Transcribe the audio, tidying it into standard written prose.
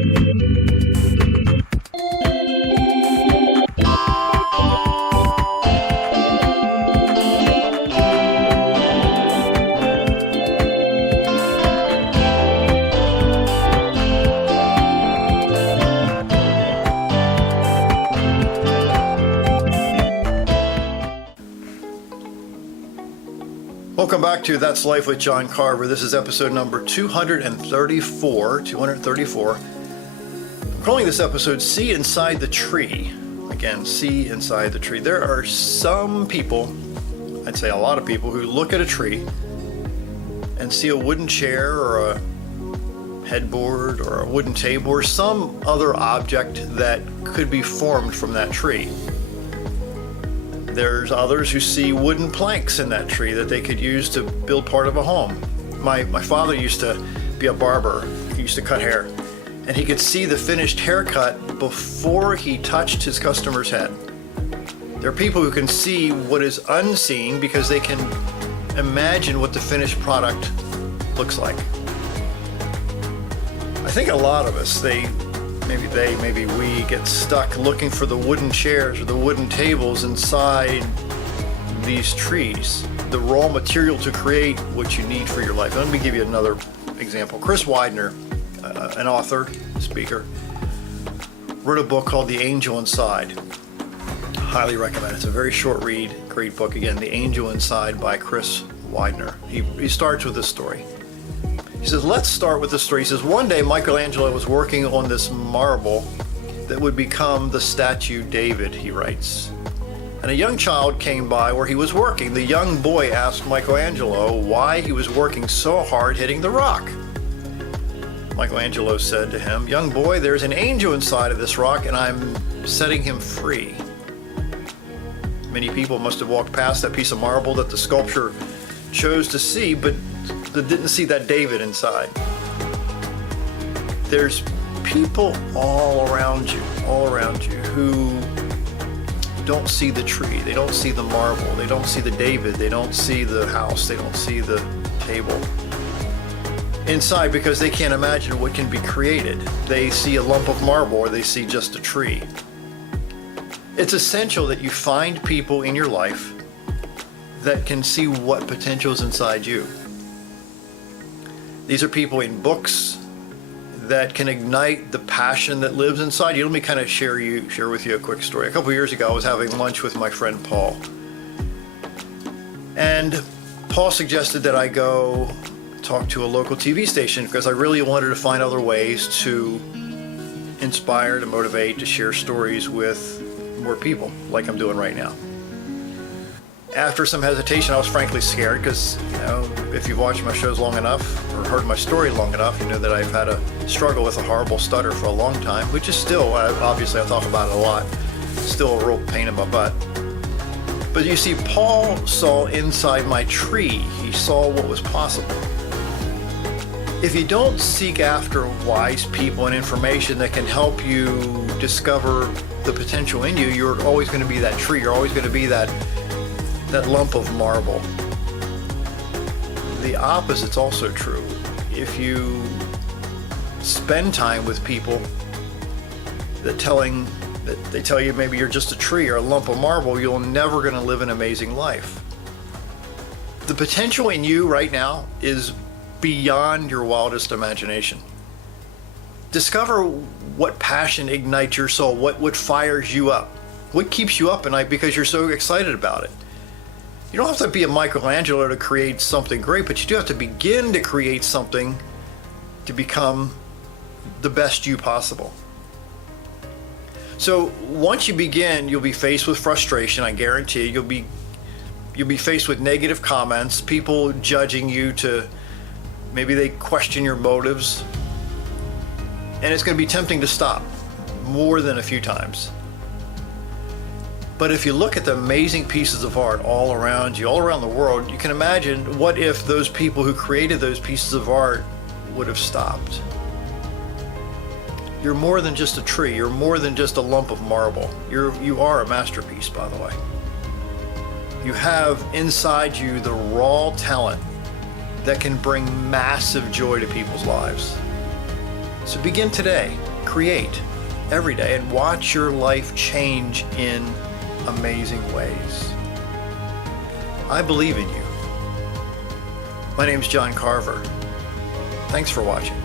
Welcome back to That's Life with John Carver. This is episode number 234. I'm calling this episode See Inside the Tree. Again, see inside the tree. There are some people, I'd say a lot of people, who look at a tree and see a wooden chair or a headboard or a wooden table or some other object that could be formed from that tree. There's others who see wooden planks in that tree that they could use to build part of a home. My father used to be a barber. He used to cut hair. And he could see the finished haircut before he touched his customer's head. There are people who can see what is unseen because they can imagine what the finished product looks like. I think a lot of us, maybe we get stuck looking for the wooden chairs or the wooden tables inside these trees, the raw material to create what you need for your life. Let me give you another example. Chris Widener, an author, speaker, wrote a book called The Angel Inside. Highly recommend it. It's a very short read, great book. Again, The Angel Inside by Chris Widener. He starts with this story. He says, let's start with the story. He says, one day Michelangelo was working on this marble that would become the statue David, he writes. And a young child came by where he was working. The young boy asked Michelangelo why he was working so hard hitting the rock. Michelangelo said to him, young boy, there's an angel inside of this rock and I'm setting him free. Many people must have walked past that piece of marble that the sculptor chose to see, but that didn't see that David inside. There's people all around you who don't see the tree, they don't see the marble, they don't see the David, they don't see the house, they don't see the table inside because they can't imagine what can be created. They see a lump of marble or they see just a tree. It's essential that you find people in your life that can see what potential is inside you. These are people in books that can ignite the passion that lives inside you. Let me kind of share with you a quick story. A couple years ago, I was having lunch with my friend Paul. And Paul suggested that I go talk to a local TV station because I really wanted to find other ways to inspire, to motivate, to share stories with more people like I'm doing right now. After some hesitation, I was frankly scared because, if you've watched my shows long enough or heard my story long enough, you know that I've had a struggle with a horrible stutter for a long time, which is still, obviously I talk about it a lot, still a real pain in my butt. But you see, Paul saw inside my tree. He saw what was possible. If you don't seek after wise people and information that can help you discover the potential in you, you're always going to be that tree. You're always going to be that lump of marble. The opposite's also true. If you spend time with people that they tell you maybe you're just a tree or a lump of marble, you're never going to live an amazing life. The potential in you right now is beyond your wildest imagination. Discover what passion ignites your soul, what fires you up, what keeps you up at night because you're so excited about it. You don't have to be a Michelangelo to create something great, but you do have to begin to create something to become the best you possible. So once you begin, you'll be faced with frustration, I guarantee you. You'll be faced with negative comments, people judging you to, maybe they question your motives. And it's going to be tempting to stop more than a few times. But if you look at the amazing pieces of art all around you, all around the world, you can imagine what if those people who created those pieces of art would have stopped. You're more than just a tree. You're more than just a lump of marble. You are a masterpiece, by the way. You have inside you the raw talent that can bring massive joy to people's lives. So begin today. create every day and watch your life change in amazing ways. I believe in you. My name's John Carver. Thanks for watching.